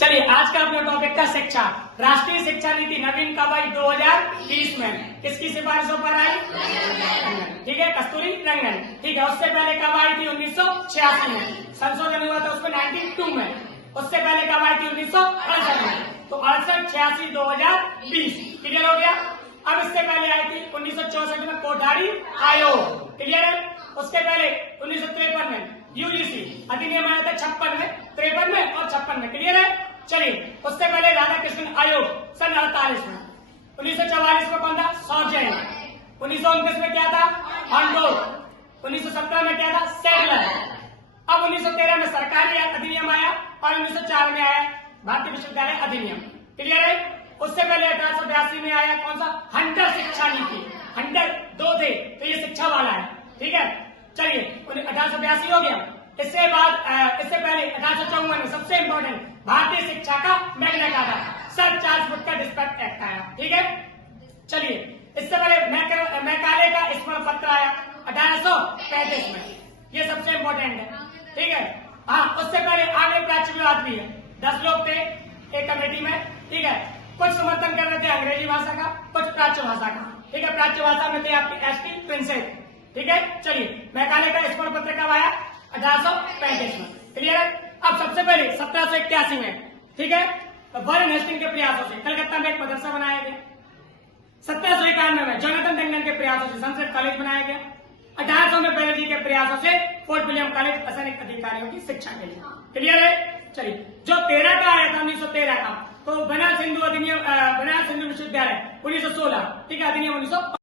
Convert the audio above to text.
चलिए आज का अपना टॉपिक था शिक्षा। राष्ट्रीय शिक्षा नीति नवीन कब आई? 2020 में। किसकी सिफारिशों पर आई? ठीक है, कस्तूरी रंगन। ठीक है, उससे पहले कब आई थी? 1986 में। संशोधन हुआ था उसमें 92 में। उससे पहले कब आई थी? 1968 में। तो 68, 86, 2020 क्लियर हो गया। अब इससे पहले आई थी 1964 में कोठारी आयोग, क्लियर है। उसके पहले 1953 में यूजीसी अधिनियम आया था 56 में, 53 में और 56 में, क्लियर है। चलिए, उससे पहले राधा कृष्ण आयोग सन 48 में। 1944 में कौन था? सॉर्जेन। 1929 में क्या था? हॉन्डोर। 1917 में क्या था? सैडलर। अब 1913 में सरकारी अधिनियम आया और 1904 में आया भारतीय विश्वविद्यालय अधिनियम, क्लियर है। उससे पहले 1882 में आया कौन सा? हंटर शिक्षा नीति। हंटर 2 थे तो ये शिक्षा वाला है, ठीक है। चलिए 1882 हो गया। इससे पहले 1854 में सबसे इंपॉर्टेंट भारतीय शिक्षा का Magna carta sir Charles Wood का डिस्पेक्ट एक्ट आया, ठीक है। चलिए, इससे पहले मैकाले का स्मरण पत्र आया 1835 में, ये सबसे इंपॉर्टेंट है, ठीक है। हाँ, उससे पहले आगे प्राच्य विवाद भी है। 10 लोग थे एक कमेटी में, ठीक है। कुछ समर्थन कर रहे थे अंग्रेजी भाषा का, कुछ प्राच्य भाषा का, ठीक है। प्राच्य भाषा में थे आपकी एसटी प्रिंसेस, ठीक है। चलिए, मैकाले का स्मरण पत्र कब आया? 1835 में, क्लियर है। अब सबसे पहले 1781 में, ठीक है, तो वारेन हेस्टिंग के प्रयासों से कलकत्ता में एक मदरसा बनाया गया। 1791 में जोनाथन टंडन के प्रयासों से संस्कृत कॉलेज बनाया गया। 1800 में बैनर्जी के प्रयासों से फोर्ट विलियम कॉलेज असैनिक अधिकारियों की शिक्षा के लिए, क्लियर है। चलिए, जो 13 का आया था 1913 का, तो बनारस हिंदू विश्वविद्यालय 1916, ठीक है, अधिनियम 19